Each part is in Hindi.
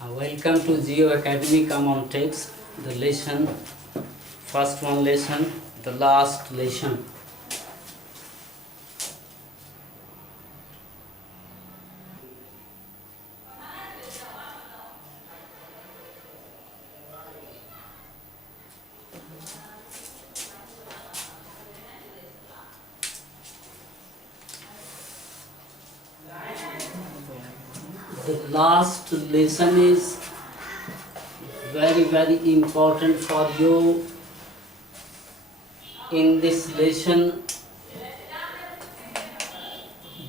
Welcome to Geo Academy. Come on, takes the lesson, first one lesson, the last lesson. The last lesson is very important for you. In this lesson,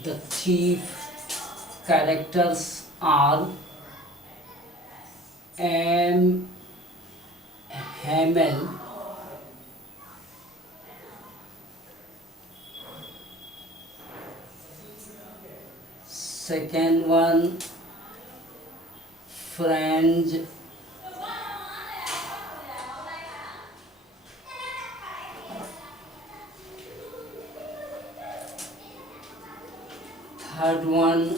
the chief characters are M. Hamel, second one Franz, third one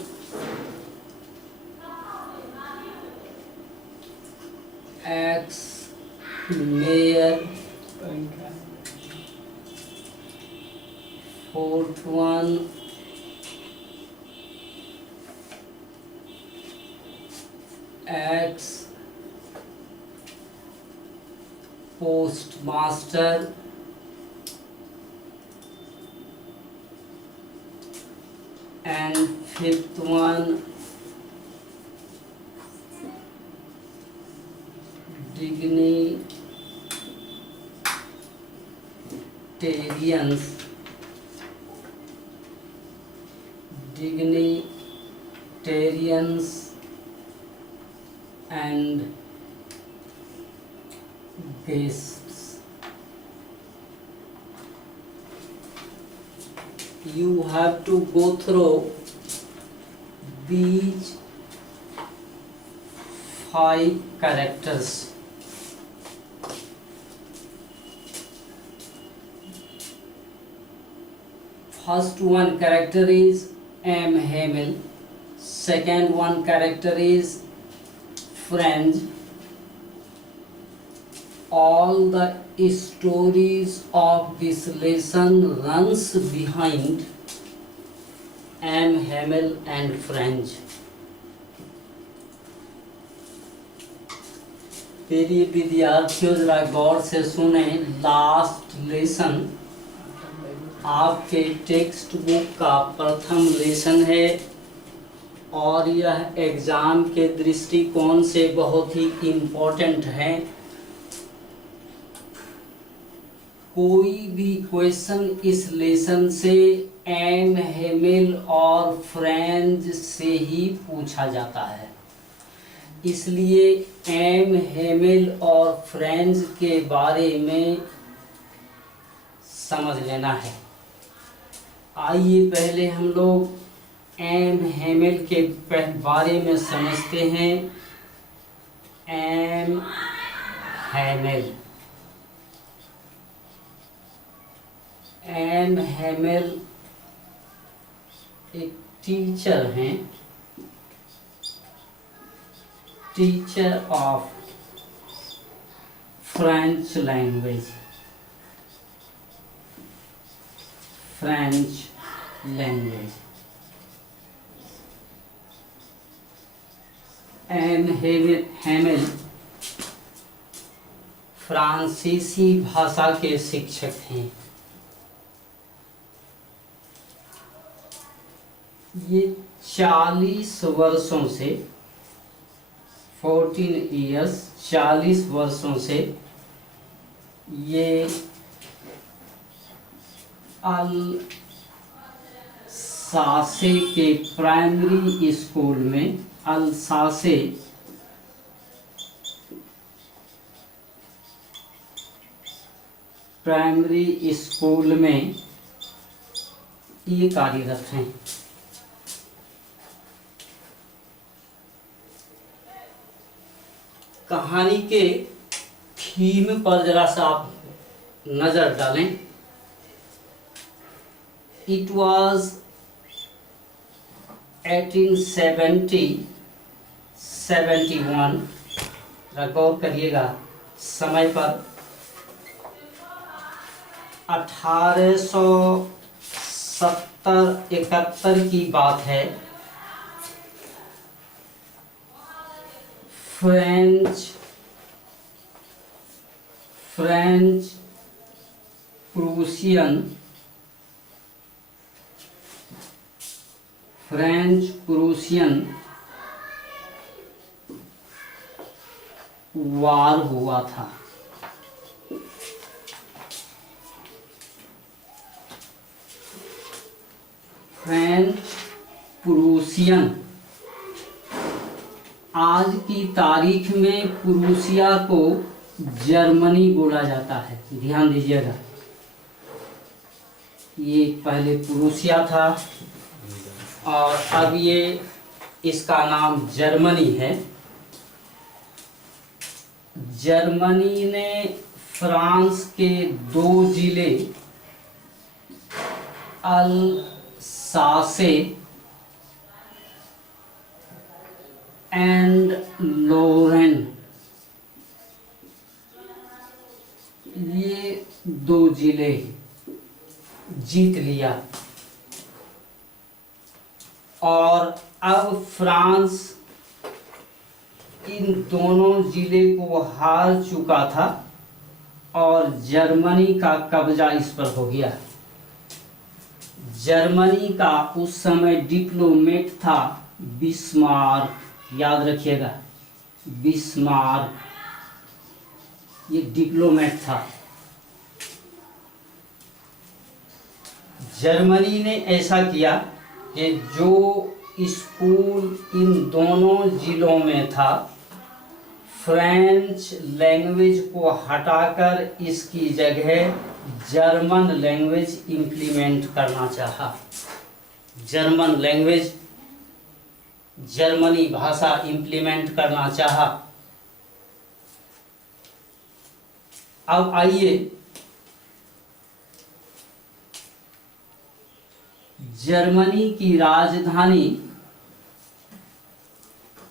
X Mayer, fourth one X Postmaster, and fifth one dignitarians and guests. You have to go through these 5 characters. First one character is M. Hamel, second one character is Franz. All the stories of this lesson runs behind M. Hamel and Franz. प्रिय विद्यार्थियों, जरा गौर से सुने। लास्ट लेसन आपके टेक्स्ट बुक का प्रथम लेसन है और यह एग्जाम के दृष्टिकोण से बहुत ही इम्पोर्टेंट है। कोई भी क्वेश्चन इस लेसन से एम हेमिल और फ्रेंज से ही पूछा जाता है, इसलिए एम हेमिल और फ्रेंज के बारे में समझ लेना है। आइए पहले हम लोग एम हेमिल के बारे में समझते हैं। एम हेमिल एक टीचर हैं, teacher of French language. M Hamel फ्रांसीसी भाषा के शिक्षक हैं। ये 40 वर्षों से 14 ईयर्स 40 वर्षों से ये अल्सासे के प्राइमरी स्कूल में, अल्सासे प्राइमरी स्कूल में ये कार्यरत हैं। कहानी के थीम पर जरा सा आप नजर डालें। It was 1870 1871, गौर करिएगा समय पर, 1870-71 की बात है। फ्रेंच प्रूसियन वार हुआ था। फ्रेंच प्रूसियन, आज की तारीख में प्रूसिया को जर्मनी बोला जाता है, ध्यान दीजिएगा। ये पहले प्रूसिया था और अब ये इसका नाम जर्मनी है। जर्मनी ने फ्रांस के 2 जिले अल्सासे एंड लोरेन, ये 2 जिले जीत लिया और अब फ्रांस इन दोनों जिले को हार चुका था और जर्मनी का कब्जा इस पर हो गया। जर्मनी का उस समय डिप्लोमेट था बिस्मार्क, याद रखिएगा, बिस्मार्क ये डिप्लोमेट था। जर्मनी ने ऐसा किया कि जो स्कूल इन दोनों जिलों में था, फ्रेंच लैंग्वेज को हटाकर इसकी जगह जर्मन लैंग्वेज इम्प्लीमेंट करना चाहा। जर्मन लैंग्वेज, जर्मनी भाषा इम्प्लीमेंट करना चाहा। अब आइए जर्मनी की राजधानी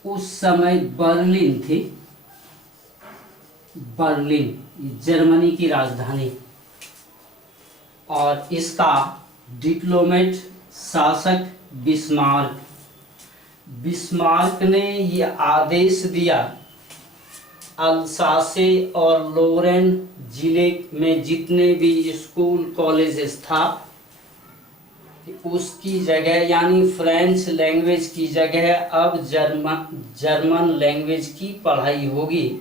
उस समय बर्लिन थी। बर्लिन जर्मनी की राजधानी, और इसका डिप्लोमेट शासक बिस्मार्क। बिस्मार्क ने ये आदेश दिया अल्सासे और लोरेन जिले में जितने भी स्कूल कॉलेजेस था, उसकी जगह यानी फ्रेंच लैंग्वेज की जगह अब जर्मन लैंग्वेज की पढ़ाई होगी।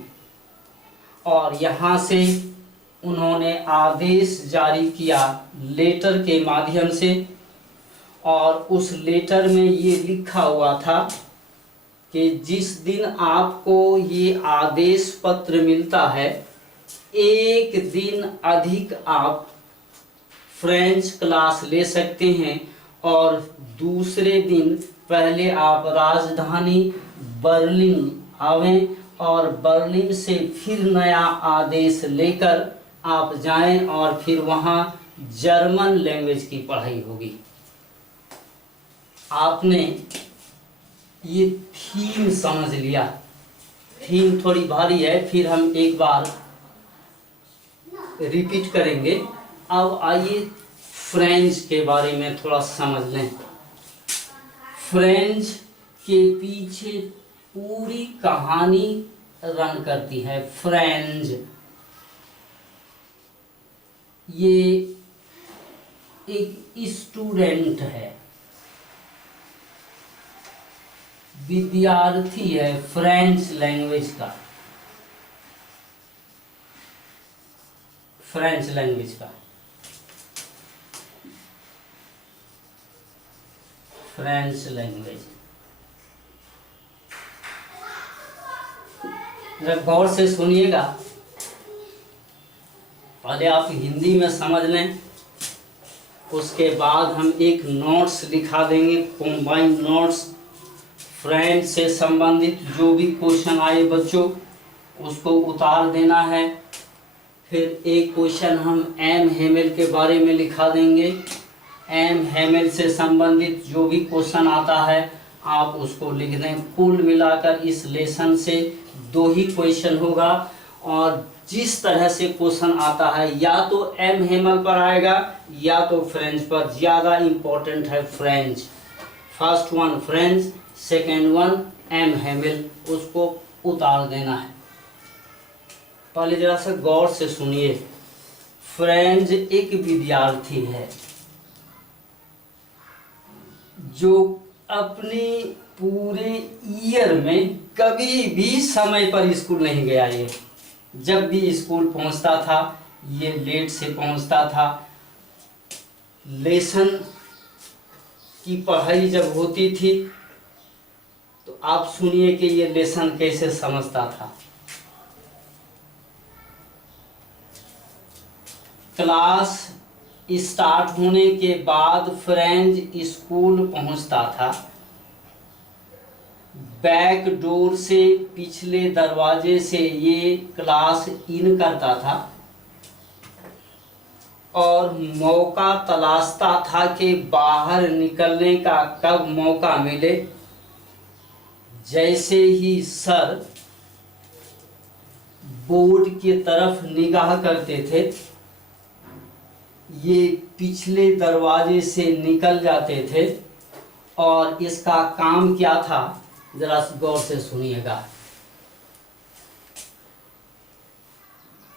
और यहाँ से उन्होंने आदेश जारी किया लेटर के माध्यम से, और उस लेटर में ये लिखा हुआ था कि जिस दिन आपको ये आदेश पत्र मिलता है, एक दिन अधिक आप फ्रेंच क्लास ले सकते हैं और दूसरे दिन पहले आप राजधानी बर्लिन आवें और बर्लिन से फिर नया आदेश लेकर आप जाएं और फिर वहाँ जर्मन लैंग्वेज की पढ़ाई होगी। आपने ये थीम समझ लिया। थीम थोड़ी भारी है, फिर हम एक बार रिपीट करेंगे। अब आइए फ्रेंच के बारे में थोड़ा समझ लें। फ्रेंच के पीछे पूरी कहानी रन करती है। फ्रेंच ये एक स्टूडेंट है, विद्यार्थी है फ्रेंच लैंग्वेज का, फ्रेंच लैंग्वेज का, फ्रेंच लैंग्वेज। जरा गौर से सुनिएगा, पहले आप हिंदी में समझ लें, उसके बाद हम एक नोट्स लिखा देंगे, कंबाइंड नोट्स। फ्रेंच से संबंधित जो भी क्वेश्चन आए बच्चों, उसको उतार देना है। फिर एक क्वेश्चन हम एम हेमेल के बारे में लिखा देंगे। एम हेमेल से संबंधित जो भी क्वेश्चन आता है आप उसको लिख दें। कुल मिलाकर इस लेसन से 2 ही क्वेश्चन होगा, और जिस तरह से क्वेश्चन आता है या तो एम हेमल पर आएगा या तो फ्रेंच पर। ज़्यादा इम्पोर्टेंट है French. First one French, second one एम हेमल, उसको उतार देना है। पहले जरा सा गौर से सुनिए। फ्रेंच एक विद्यार्थी है जो अपनी पूरे ईयर में कभी भी समय पर स्कूल नहीं गया। ये जब भी स्कूल पहुंचता था ये लेट से पहुंचता था। लेसन की पढ़ाई जब होती थी तो आप सुनिए कि ये लेसन कैसे समझता था। क्लास स्टार्ट होने के बाद फ्रेंच स्कूल पहुंचता था। बैक डोर से, पिछले दरवाजे से ये क्लास इन करता था और मौका तलाशता था कि बाहर निकलने का कब मौका मिले। जैसे ही सर बोर्ड की तरफ निगाह करते थे ये पिछले दरवाजे से निकल जाते थे। और इसका काम क्या था, जरा गौर से सुनिएगा।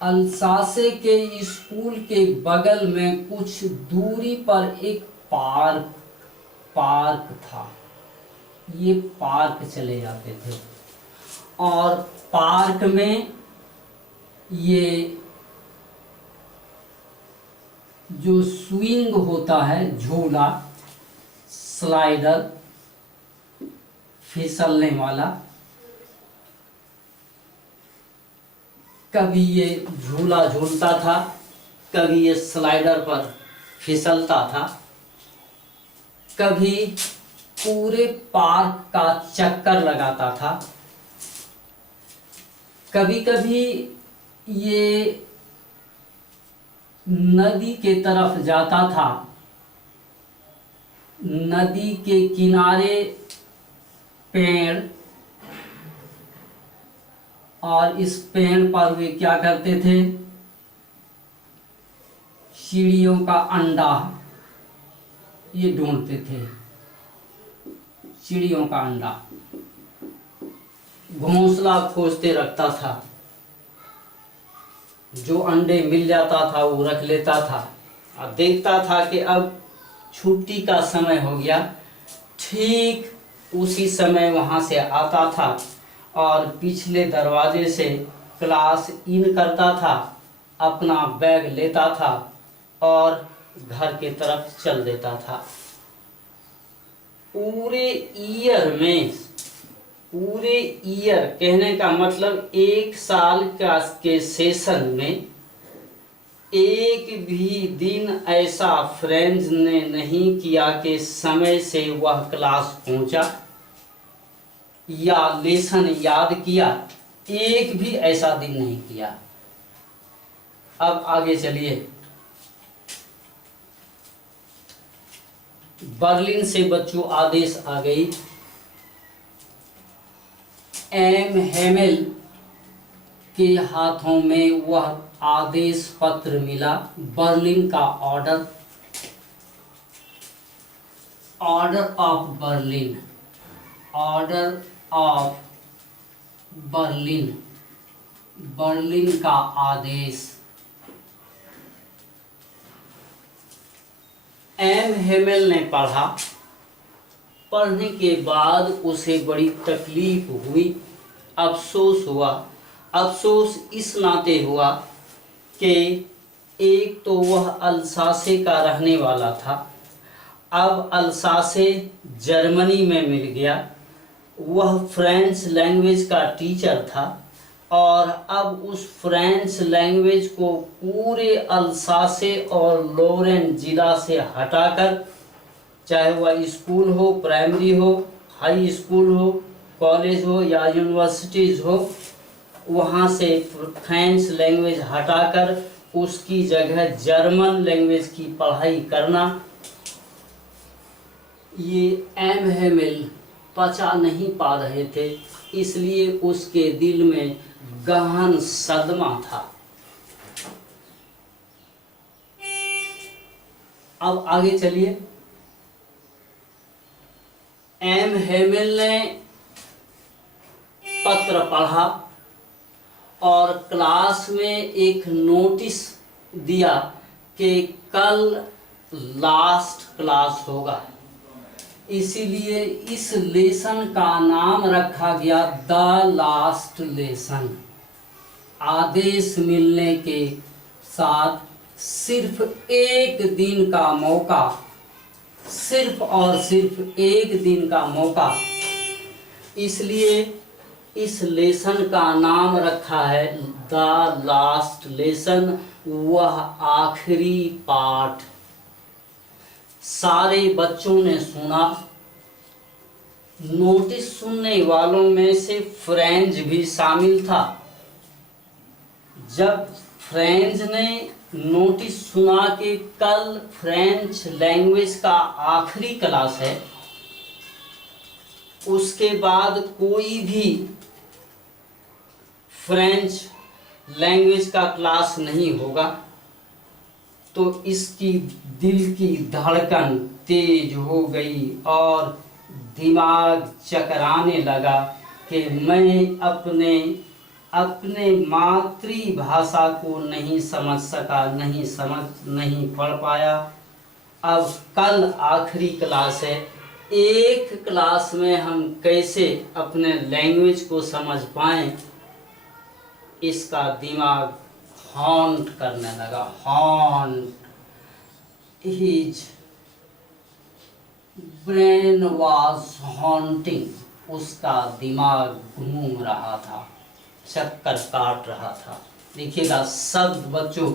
अल्सासे के स्कूल के बगल में कुछ दूरी पर एक पार्क था। ये पार्क चले जाते थे और पार्क में ये जो स्विंग होता है, झूला, स्लाइडर, फिसलने वाला, कभी ये झूला झूलता था, कभी ये स्लाइडर पर फिसलता था, कभी पूरे पार्क का चक्कर लगाता था, कभी कभी ये नदी के तरफ जाता था। नदी के किनारे पेड़, और इस पेड़ पर वे क्या करते थे, चिड़ियों का अंडा ये ढूंढते थे। चिड़ियों का अंडा घोंसला खोजते रखता था। जो अंडे मिल जाता था वो रख लेता था और देखता था कि अब छुट्टी का समय हो गया। ठीक उसी समय वहाँ से आता था और पिछले दरवाजे से क्लास इन करता था, अपना बैग लेता था और घर के तरफ चल देता था। पूरे ईयर कहने का मतलब 1 साल के सेशन में एक भी दिन ऐसा फ्रेंच ने नहीं किया कि समय से वह क्लास पहुंचा या लेसन याद किया। एक भी ऐसा दिन नहीं किया। अब आगे चलिए। बर्लिन से बच्चों आदेश आ गई। एम हेमेल के हाथों में वह आदेश पत्र मिला। बर्लिन का order of Berlin, order of Berlin, Berlin का आदेश। एम हेमेल ने पढ़ा। पढ़ने के बाद उसे बड़ी तकलीफ हुई, अफसोस हुआ। अफसोस इस नाते हुआ कि एक तो वह अल्सासे का रहने वाला था, अब अल्सासे जर्मनी में मिल गया। वह फ्रेंच लैंग्वेज का टीचर था और अब उस फ्रेंच लैंग्वेज को पूरे अल्सासे और लोरेन जिला से हटाकर, चाहे वह स्कूल हो, प्राइमरी हो, हाई स्कूल हो, कॉलेज हो या यूनिवर्सिटीज़ हो, वहाँ से फ्रेंच लैंग्वेज हटाकर उसकी जगह जर्मन लैंग्वेज की पढ़ाई करना, ये एम हेमेल पचा नहीं पा रहे थे, इसलिए उसके दिल में गहन सदमा था। अब आगे चलिए। एम हेमिल ने पत्र पढ़ा और क्लास में एक नोटिस दिया कि कल लास्ट क्लास होगा, इसीलिए इस लेसन का नाम रखा गया द लास्ट लेसन। आदेश मिलने के साथ सिर्फ एक दिन का मौका, सिर्फ और सिर्फ एक दिन का मौका, इसलिए इस लेसन का नाम रखा है द लास्ट लेसन, वह आखिरी पाठ। सारे बच्चों ने सुना। नोटिस सुनने वालों में से फ्रेंच भी शामिल था। जब फ्रेंच ने नोटिस सुना कि कल फ्रेंच लैंग्वेज का आखिरी क्लास है, उसके बाद कोई भी फ्रेंच लैंग्वेज का क्लास नहीं होगा, तो इसकी दिल की धड़कन तेज हो गई और दिमाग चकराने लगा कि मैं अपने मातृभाषा को नहीं समझ सका, नहीं पढ़ पाया। अब कल आखिरी क्लास है, एक क्लास में हम कैसे अपने लैंग्वेज को समझ पाएं, इसका दिमाग हॉन्ट करने लगा। Haunt, his brain was haunting, उसका दिमाग घूम रहा था, चक्कर काट रहा था। देखिएगा शब्द बच्चों,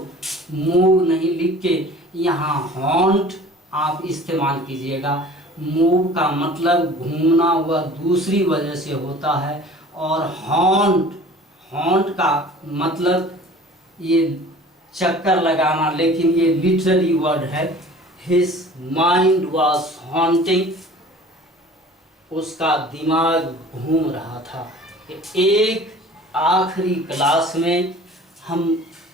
मूव नहीं लिख के यहाँ हॉन्ट आप इस्तेमाल कीजिएगा। मूव का मतलब घूमना, वह दूसरी वजह से होता है, और हॉन्ट का मतलब ये चक्कर लगाना, लेकिन ये लिटरली वर्ड है। हिज माइंड वॉज हॉन्टिंग, उसका दिमाग घूम रहा था कि एक आखिरी क्लास में हम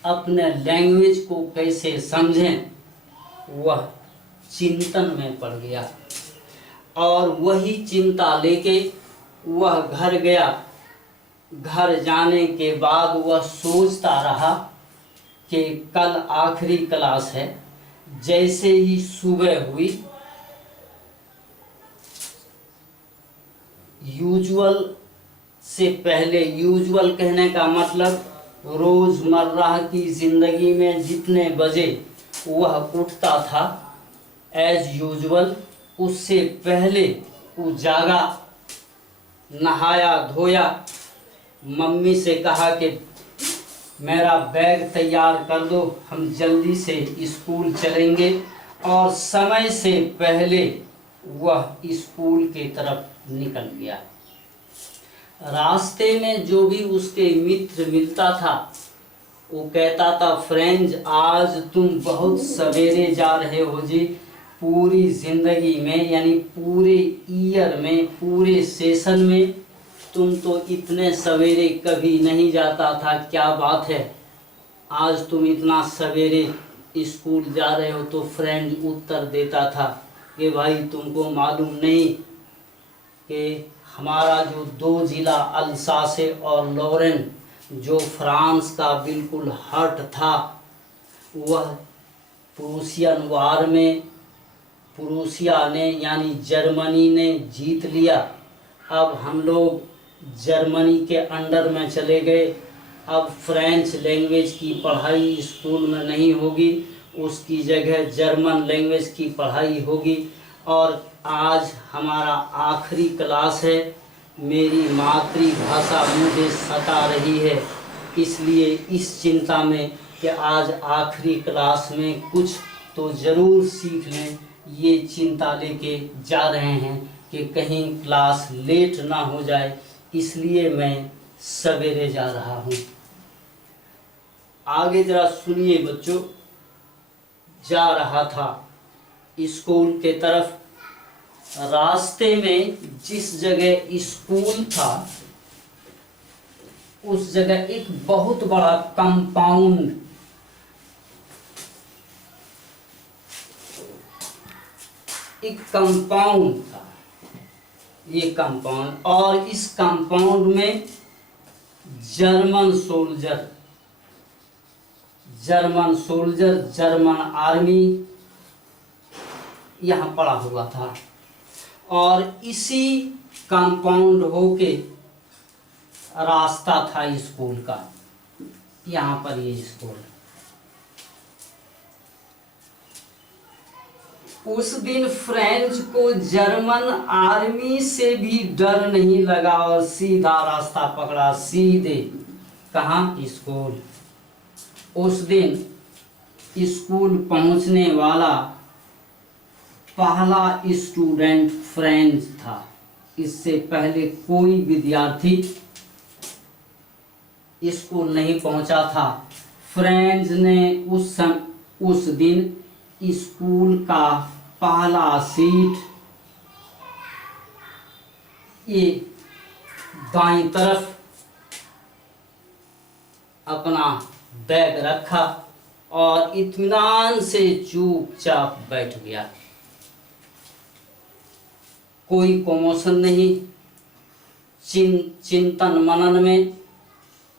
अपने लैंग्वेज को कैसे समझें। वह चिंतन में पड़ गया और वही चिंता लेके वह घर गया। घर जाने के बाद वह सोचता रहा कि कल आखिरी क्लास है। जैसे ही सुबह हुई, यूजुअल से पहले, यूजुअल कहने का मतलब रोज़मर्रा की ज़िंदगी में जितने बजे वह उठता था एज यूजुअल, उससे पहले वो जागा, नहाया धोया, मम्मी से कहा कि मेरा बैग तैयार कर दो, हम जल्दी से स्कूल चलेंगे, और समय से पहले वह स्कूल की तरफ निकल गया। रास्ते में जो भी उसके मित्र मिलता था, वो कहता था, फ्रेंच आज तुम बहुत सवेरे जा रहे हो जी, पूरी ज़िंदगी में यानी पूरे ईयर में, पूरे सेशन में तुम तो इतने सवेरे कभी नहीं जाता था, क्या बात है आज तुम इतना सवेरे स्कूल जा रहे हो। तो फ्रेंड उत्तर देता था कि भाई तुमको मालूम नहीं कि हमारा जो 2 ज़िला अल्सासे और लॉरेन, जो फ्रांस का बिल्कुल हार्ट था, वह प्रूसियन वार में प्रूसिया ने यानी जर्मनी ने जीत लिया। अब हम लोग जर्मनी के अंडर में चले गए। अब फ्रेंच लैंग्वेज की पढ़ाई स्कूल में नहीं होगी, उसकी जगह जर्मन लैंग्वेज की पढ़ाई होगी। और आज हमारा आखिरी क्लास है, मेरी मातृभाषा मुझे सता रही है, इसलिए इस चिंता में कि आज आखिरी क्लास में कुछ तो ज़रूर सीख लें, ये चिंता लेके जा रहे हैं कि कहीं क्लास लेट ना हो जाए, इसलिए मैं सवेरे जा रहा हूँ। आगे जरा सुनिए बच्चों। जा रहा था स्कूल के तरफ, रास्ते में जिस जगह स्कूल था उस जगह एक बहुत बड़ा कंपाउंड, एक कंपाउंड था, ये कंपाउंड, और इस कंपाउंड में जर्मन सोल्जर, जर्मन आर्मी यहाँ पड़ा हुआ था। और इसी कंपाउंड होके रास्ता था स्कूल का, यहाँ पर ये स्कूल। उस दिन फ्रेंच को जर्मन आर्मी से भी डर नहीं लगा और सीधा रास्ता पकड़ा, सीधे कहाँ? स्कूल। उस दिन स्कूल पहुंचने वाला पहला स्टूडेंट फ्रेंच था। इससे पहले कोई विद्यार्थी स्कूल नहीं पहुंचा था। फ्रेंच ने उस दिन स्कूल का पहला सीट ये दाईं तरफ अपना बैग रखा और इत्मीनान से चुपचाप बैठ गया। कोई कमोशन नहीं, चिंतन मनन में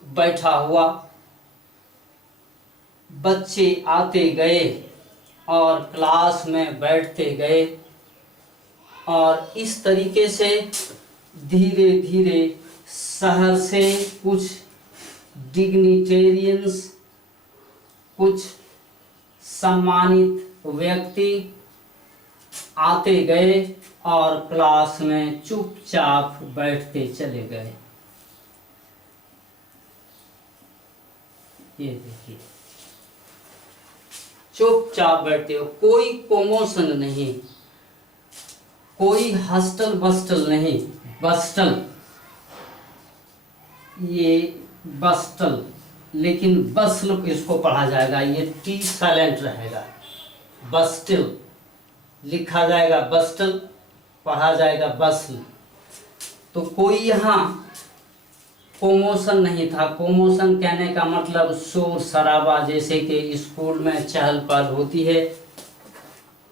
बैठा हुआ। बच्चे आते गए और क्लास में बैठते गए और इस तरीके से धीरे धीरे शहर से कुछ डिग्निटेरियंस, कुछ सम्मानित व्यक्ति आते गए और क्लास में चुपचाप बैठते चले गए। ये देखिए, चुपचाप बैठते हो, कोई कोमोशन नहीं, कोई हस्टल बस्टल नहीं। बस्टल, ये बस्टल, लेकिन बस्ल इसको पढ़ा जाएगा, ये टी साइलेंट रहेगा। बस्टल लिखा जाएगा, बस्टल पढ़ा जाएगा बस्ल। तो कोई यहाँ कोमोशन नहीं था। कोमोशन कहने का मतलब शोर शराबा, जैसे कि स्कूल में चहल पहल होती है।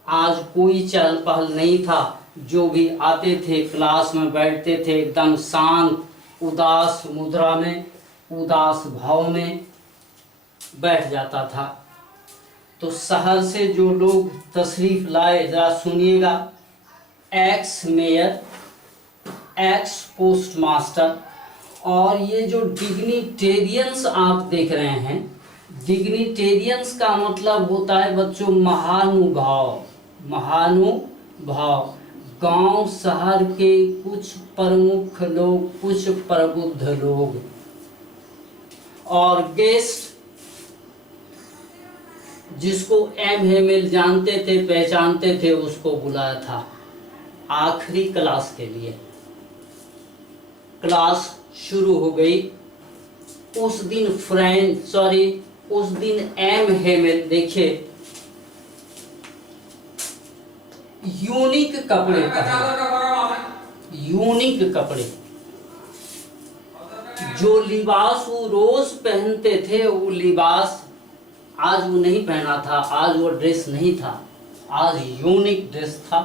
आज कोई चहल पहल नहीं था। जो भी आते थे क्लास में बैठते थे एकदम शांत, उदास मुद्रा में, उदास भाव में बैठ जाता था। तो शहर से जो लोग तशरीफ लाए, जरा सुनिएगा। X mayor, x post master, और ये जो डिग्निटेरियंस आप देख रहे हैं, डिग्निटेरियंस का मतलब होता है बच्चों महानुभाव। महानुभाव गांव शहर के कुछ प्रमुख लोग, कुछ प्रबुद्ध लोग। और गेस्ट, जिसको एम हेमेल जानते थे, पहचानते थे, उसको बुलाया था आखिरी क्लास के लिए। क्लास शुरू हो गई। उस दिन उस दिन एम हेमेल, देखिए, यूनिक कपड़े पहने, यूनिक कपड़े। जो लिबास वो रोज पहनते थे, वो लिबास आज वो नहीं पहना था। आज वो ड्रेस नहीं था, आज यूनिक ड्रेस था।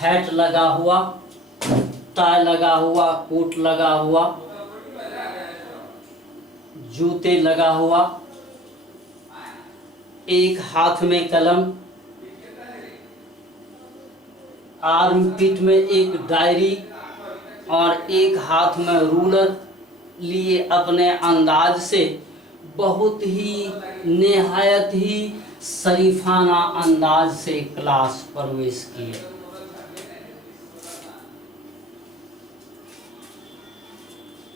हैट लगा हुआ, टाई लगा हुआ, कोट लगा हुआ, जूते लगा हुआ, एक हाथ में कलम, आर्म पिट में एक डायरी और एक हाथ में रूलर लिए अपने अंदाज से बहुत ही निहायत ही शरीफाना अंदाज से क्लास प्रवेश किए।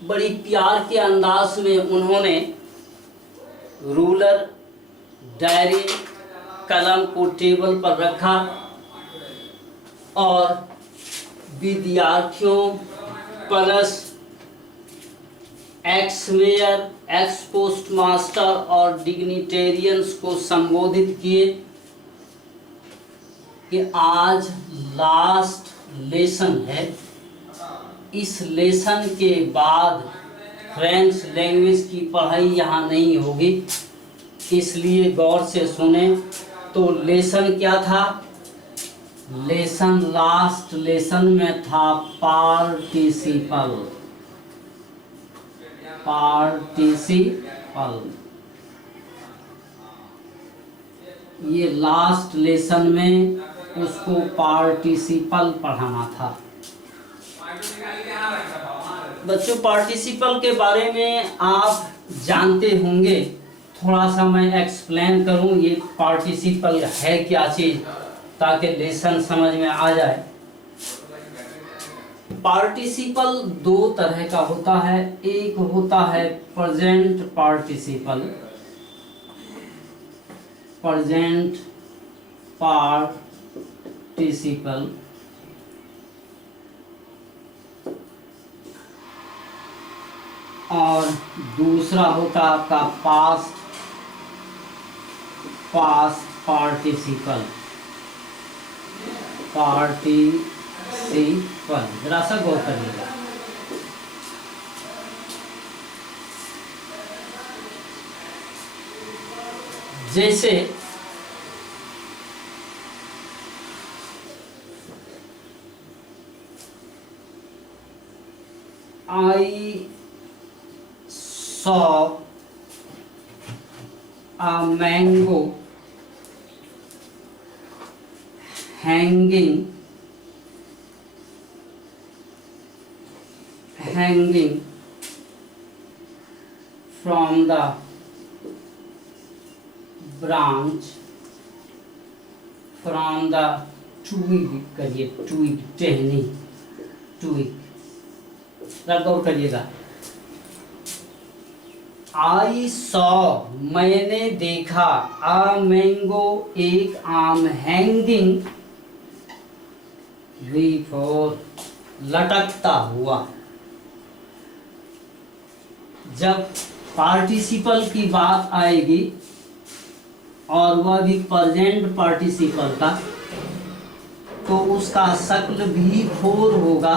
बड़ी प्यार के अंदाज में उन्होंने रूलर, डायरी, कलम को टेबल पर रखा और विद्यार्थियों plus x mayor, x post master और डिग्निटेरियंस को संबोधित किए। कि आज लास्ट लेसन है। इस लेसन के बाद फ्रेंच लैंग्वेज की पढ़ाई यहाँ नहीं होगी, इसलिए गौर से सुने। तो लेसन क्या था? लेसन, लास्ट लेसन में था पार्टिसिपल। पार्टिसिपल ये लास्ट लेसन में उसको पार्टिसिपल पढ़ाना था। बच्चों, पार्टिसिपल के बारे में आप जानते होंगे, थोड़ा सा मैं एक्सप्लेन करूं ये पार्टिसिपल है क्या चीज़, ताकि लेसन समझ में आ जाए। पार्टिसिपल दो तरह का होता है। एक होता है प्रेजेंट पार्टिसिपल, प्रेजेंट पार्टिसिपल, और दूसरा होता है आपका पास्ट पार्टिसिपल। जरा सा गौर करिएगा। जैसे I saw a mango hanging from the branch, from the twig, करिए twig, टहनी, twig, गौर करिएगा। I saw, मैंने देखा, a mango, एक आम, hanging, before, लटकता हुआ। जब पार्टिसिपल की बात आएगी और वह भी प्रेजेंट पार्टिसिपल का, तो उसका शक्ल भी फोर होगा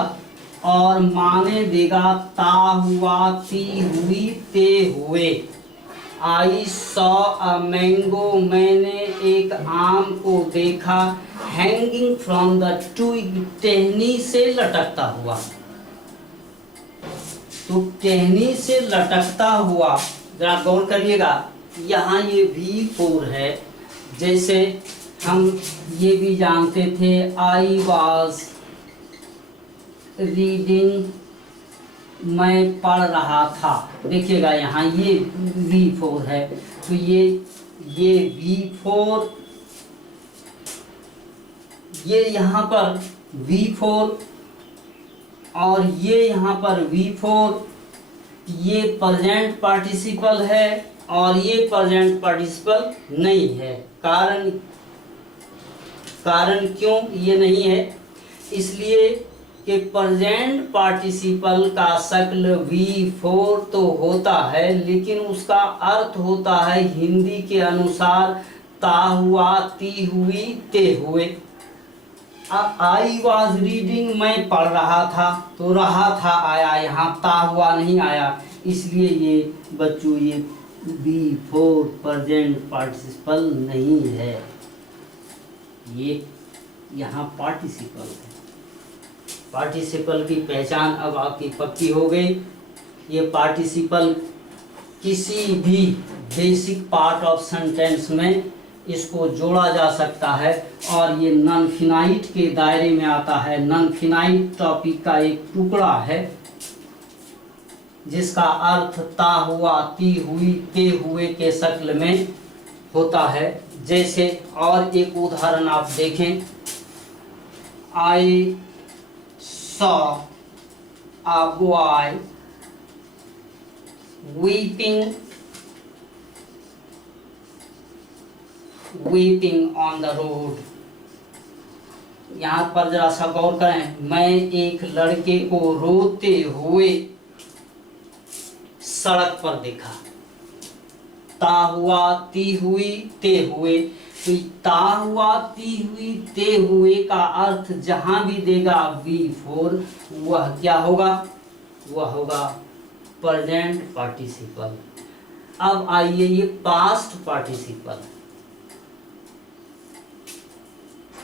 और माने देगा ता हुआ, ती हुई, ते हुए। आई सॉ अ मैंगो, मैंने एक आम को देखा, हैंगिंग फ्रॉम द ट्विग, टहनी से लटकता हुआ। तो टहनी से लटकता हुआ, जरा गौर करिएगा, यहाँ ये V4 है। जैसे हम ये भी जानते थे, आई वॉज रीडिंग, मैं पढ़ रहा था। देखिएगा यहाँ ये V4 है, तो ये V4, ये यहाँ पर V4 और ये यहाँ पर V4, ये प्रेजेंट पार्टिसिपल है और ये प्रेजेंट पार्टिसिपल नहीं है। कारण क्यों ये नहीं है? इसलिए कि प्रेजेंट पार्टिसिपल का शक्ल V4 तो होता है, लेकिन उसका अर्थ होता है हिंदी के अनुसार ता हुआ, ती हुई, ते हुए। आई वॉज रीडिंग, मैं पढ़ रहा था, तो रहा था आया, यहाँ ता हुआ नहीं आया, इसलिए ये बच्चों ये V4 प्रेजेंट पार्टिसिपल नहीं है, ये यहाँ पार्टिसिपल है। पार्टिसिपल की पहचान अब आपकी पक्की हो गई। ये पार्टिसिपल किसी भी बेसिक पार्ट ऑफ सेंटेंस में इसको जोड़ा जा सकता है और ये नॉन फिनाइट के दायरे में आता है। नॉन फिनाइट टॉपिक का एक टुकड़ा है जिसका अर्थ ता हुआ, ती हुई, ते हुए के शक्ल में होता है। जैसे और एक उदाहरण आप देखें, I saw a boy weeping on the road. यहाँ पर जरा सा गौर करें, मैं एक लड़के को रोते हुए सड़क पर देखा। ता हुआ, ती हुई, ते हुए। तो ता हुआ, ती हुई, ते हुए का अर्थ जहां भी देगा V4 वह क्या होगा, वह होगा प्रेजेंट पार्टिसिपल। अब आइए ये पास्ट पार्टिसिपल।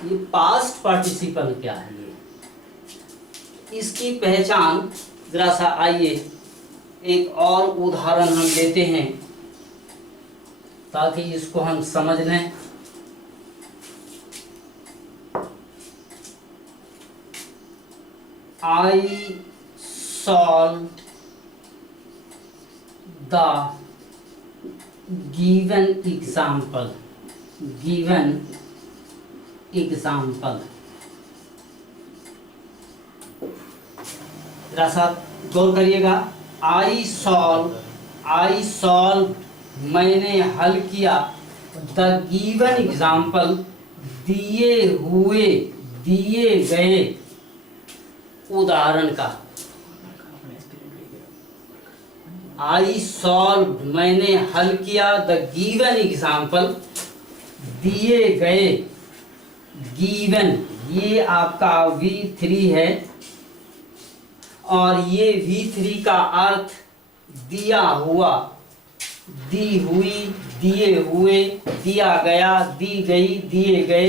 ये पास्ट पार्टिसिपल क्या है, ये इसकी पहचान जरा सा आइए एक और उदाहरण हम लेते हैं ताकि इसको हम समझ लें। I solved the given example, given example। जरा सा गौर करिएगा। I solved मैंने हल किया, the given example दिए हुए, दिए गए उदाहरण का। I solved मैंने हल किया, the given example दिए गए, given ये आपका V3 है और ये V3 का अर्थ दिया हुआ, दी हुई, दिए हुए, दिया गया, दी गई, दिए गए,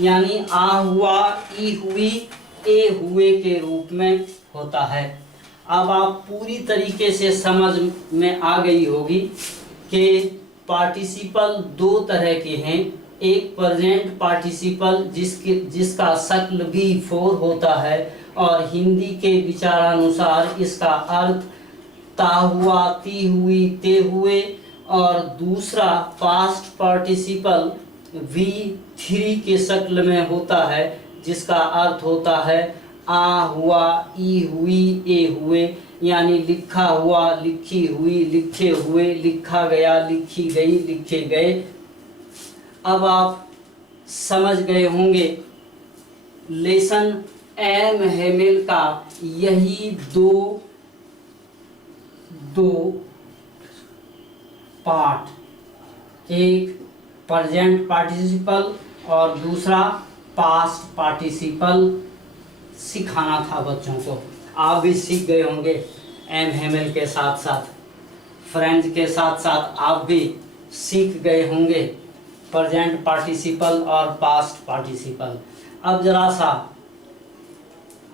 यानी आ हुआ, ई हुई, ए हुए के रूप में होता है। अब आप पूरी तरीके से समझ में आ गई होगी कि पार्टिसिपल दो तरह के हैं। एक प्रेजेंट पार्टिसिपल जिसका शक्ल V4 होता है और हिंदी के विचारानुसार इसका अर्थ ता हुआ, ती हुई, ते हुए, और दूसरा पास्ट पार्टिसिपल V3 के शक्ल में होता है जिसका अर्थ होता है आ हुआ, ई हुई, ए हुए, यानी लिखा हुआ, लिखी हुई, लिखे हुए, लिखा गया, लिखी गई, लिखे गए। अब आप समझ गए होंगे लेसन एम हेमिल का यही दो पार्ट, एक प्रेजेंट पार्टिसिपल और दूसरा पास्ट पार्टिसिपल सिखाना था बच्चों को। आप भी सीख गए होंगे एम हेमिल के साथ साथ, फ्रेंच के साथ साथ आप भी सीख गए होंगे प्रेजेंट पार्टिसिपल और पास्ट पार्टिसिपल। अब जरा सा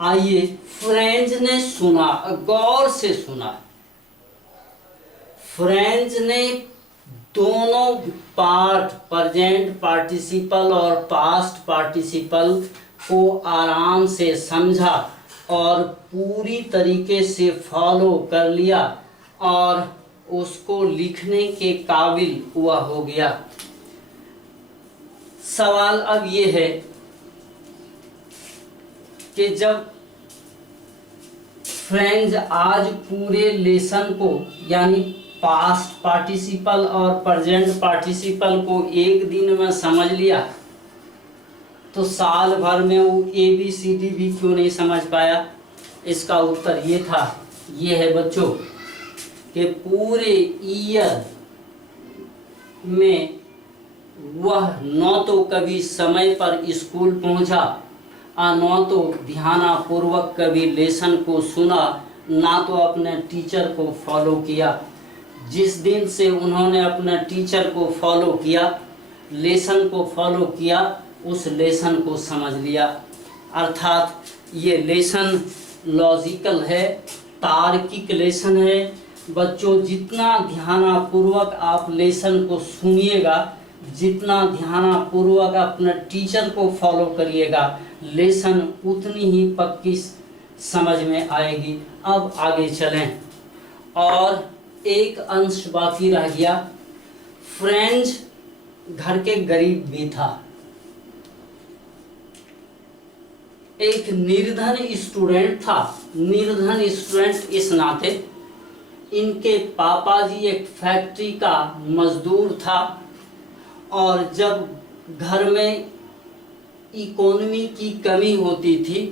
आइए, फ्रेंच ने सुना, गौर से सुना, फ्रेंच ने दोनों पार्ट प्रेजेंट पार्टिसिपल और पास्ट पार्टिसिपल को आराम से समझा और पूरी तरीके से फॉलो कर लिया और उसको लिखने के काबिल हुआ हो गया। सवाल अब ये है कि जब फ्रेंड्स आज पूरे लेसन को यानी पास्ट पार्टिसिपल और प्रेजेंट पार्टिसिपल को एक दिन में समझ लिया तो साल भर में वो ABCD भी क्यों नहीं समझ पाया? इसका उत्तर ये था, ये है बच्चों कि पूरे ईयर में वह न तो कभी समय पर स्कूल पहुंचा और न तो ध्यानपूर्वक कभी लेसन को सुना, ना तो अपने टीचर को फॉलो किया। जिस दिन से उन्होंने अपने टीचर को फॉलो किया, लेसन को फॉलो किया, उस लेसन को समझ लिया। अर्थात ये लेसन लॉजिकल है, तार्किक लेसन है। बच्चों जितना ध्यानपूर्वक आप लेसन को सुनिएगा, जितना ध्यानपूर्वक अपने टीचर को फॉलो करिएगा, लेसन उतनी ही पक्की समझ में आएगी। अब आगे चलें और एक अंश बाकी रह गया। फ्रेंच घर के गरीब भी था, एक निर्धन स्टूडेंट था। निर्धन स्टूडेंट इस नाते इनके पापा जी एक फैक्ट्री का मजदूर था और जब घर में इकोनॉमी की कमी होती थी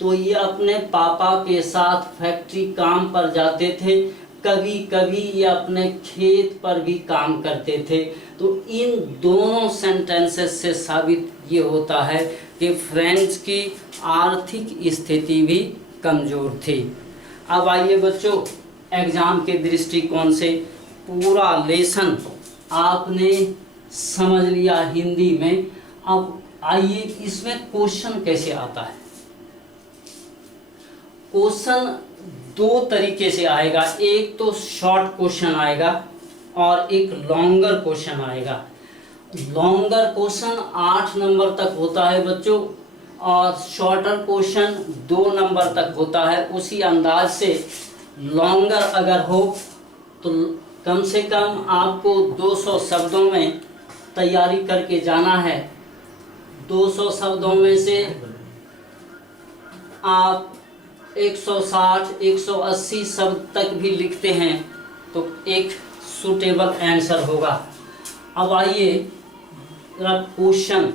तो ये अपने पापा के साथ फैक्ट्री काम पर जाते थे। कभी कभी ये अपने खेत पर भी काम करते थे। तो इन दोनों सेंटेंसेस से साबित ये होता है कि फ्रेंच की आर्थिक स्थिति भी कमज़ोर थी। अब आइए बच्चों, एग्ज़ाम के दृष्टिकोण से पूरा लेसन आपने समझ लिया हिंदी में। अब आइए इसमें क्वेश्चन कैसे आता है। क्वेश्चन दो तरीके से आएगा, एक तो शॉर्ट क्वेश्चन आएगा और एक लॉन्गर क्वेश्चन आएगा। लॉन्गर क्वेश्चन 8 नंबर तक होता है बच्चों, और शॉर्टर क्वेश्चन 2 नंबर तक होता है। उसी अंदाज से लॉन्गर अगर हो तो कम से कम आपको 200 शब्दों में तैयारी करके जाना है। 200 शब्दों में से आप 160, 180 शब्द तक भी लिखते हैं तो एक सूटेबल आंसर होगा। अब आइए जरा क्वेश्चन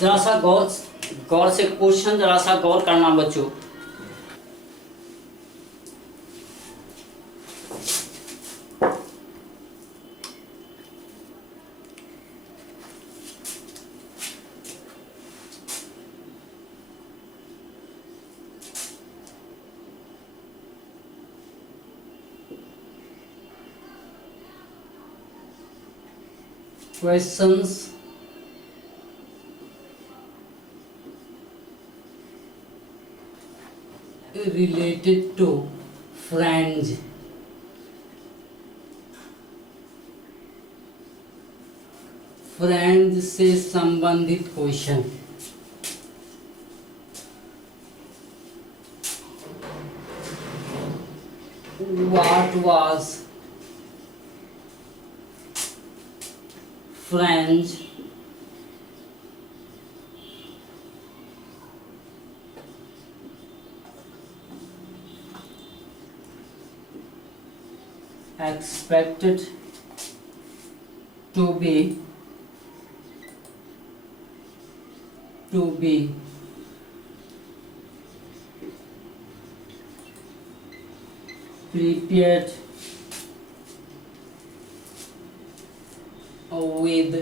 जरा सा गौर से क्वेश्चन जरा सा गौर करना बच्चों। Questions related to French. French से संबंधित question. What was French expected to be prepared with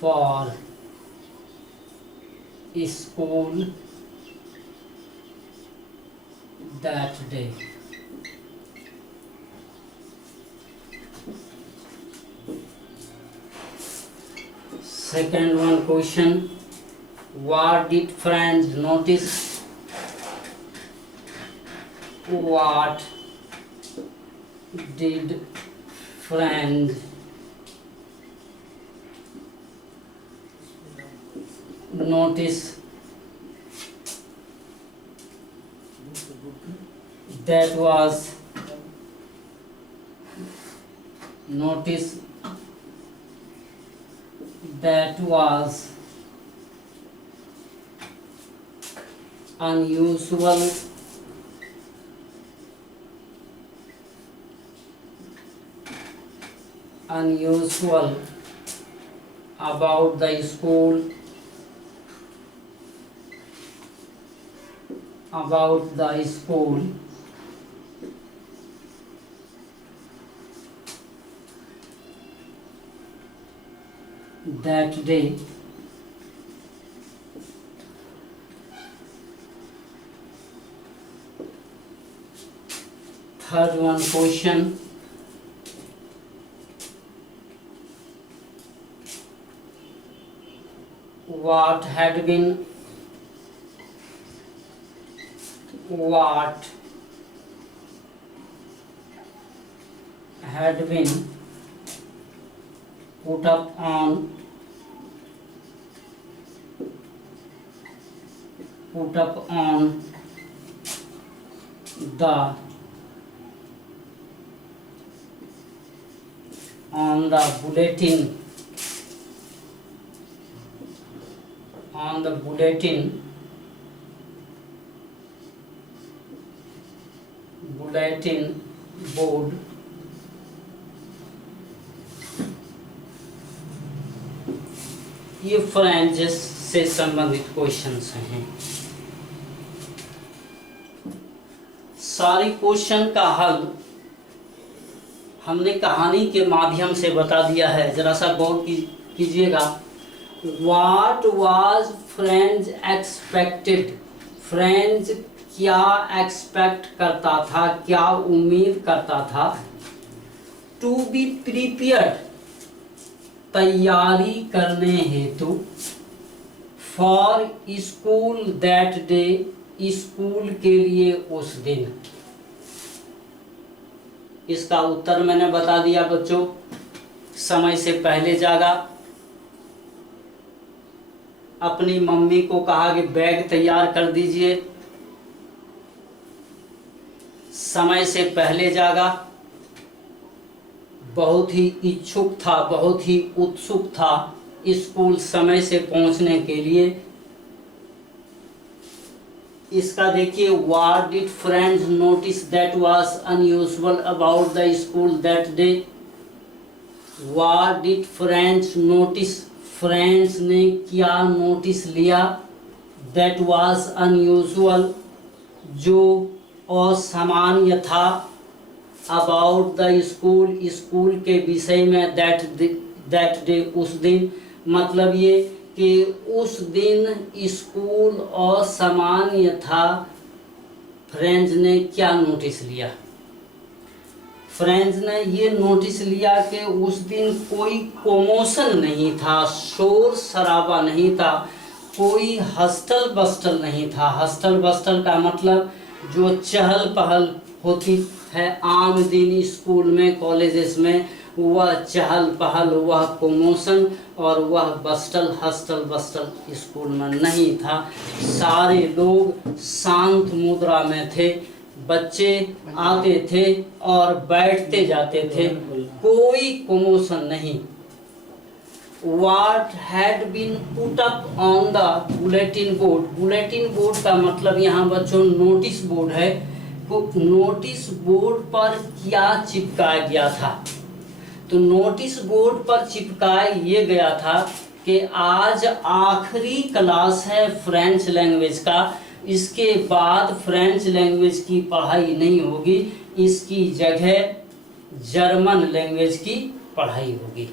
for school that day। Second one question, what did Franz notice? What did Franz notice that was unusual about the school that day? Third one question, what had been put up on the bulletin board ये फ्रेंच से संबंधित क्वेश्चंस हैं। सारी क्वेश्चन का हल हमने कहानी के माध्यम से बता दिया है, जरा सा गौर कीजिएगा। What was French expected? French क्या एक्सपेक्ट करता था, क्या उम्मीद करता था? टू बी प्रिपेयर्ड, तैयारी करने हेतु। For school that day, school के लिए उस दिन। इसका उत्तर मैंने बता दिया बच्चों। समय से पहले जागा, अपनी मम्मी को कहा कि बैग तैयार कर दीजिए। समय से पहले जागा, बहुत ही इच्छुक था, बहुत ही उत्सुक था स्कूल समय से पहुंचने के लिए। इसका देखिए, what did friends notice that was unusual about the school that day? What did friends notice? Friends ने क्या नोटिस लिया? दैट वाज अनयूजुअल, जो असामान्य था। अबाउट द स्कूल, स्कूल के विषय में। दैट डे, उस दिन। मतलब ये कि उस दिन स्कूल असामान्य था। फ्रेंड्स ने क्या नोटिस लिया? फ्रेंड्स ने ये नोटिस लिया कि उस दिन कोई कॉमोशन नहीं था, शोर शराबा नहीं था, कोई हस्टल बस्टल नहीं था। हस्टल बस्टल का मतलब जो चहल पहल होती है आम दिन स्कूल में, कॉलेजेस में, वह चहल पहल, वह कॉमोशन और वह बस्टल, हस्टल बस्टल स्कूल में नहीं था। सारे लोग शांत मुद्रा में थे। बच्चे आते थे और बैठते जाते थे, कोई कॉमोशन नहीं। What had been put up on the bulletin board? Bulletin board का मतलब यहाँ बच्चों नोटिस बोर्ड है। तो नोटिस बोर्ड पर क्या चिपकाया गया था? तो नोटिस बोर्ड पर चिपकाया ये गया था कि आज आखिरी क्लास है फ्रेंच लैंग्वेज का, इसके बाद फ्रेंच लैंग्वेज की पढ़ाई नहीं होगी, इसकी जगह जर्मन लैंग्वेज की पढ़ाई होगी।